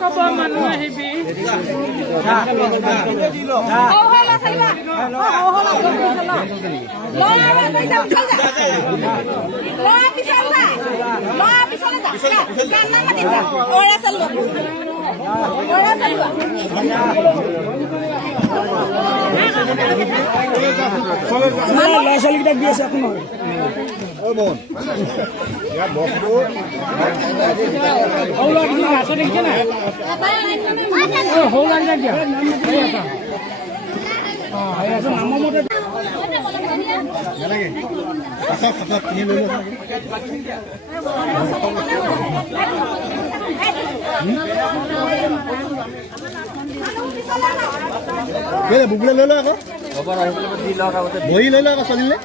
কব মানুহ আহিবি ল'ৰা ছোৱালীকেইটাক দি আছে আপোনাৰ বুবুলে লৈ লওক আকৌ বহি লৈ লওক আকৌ চলিলে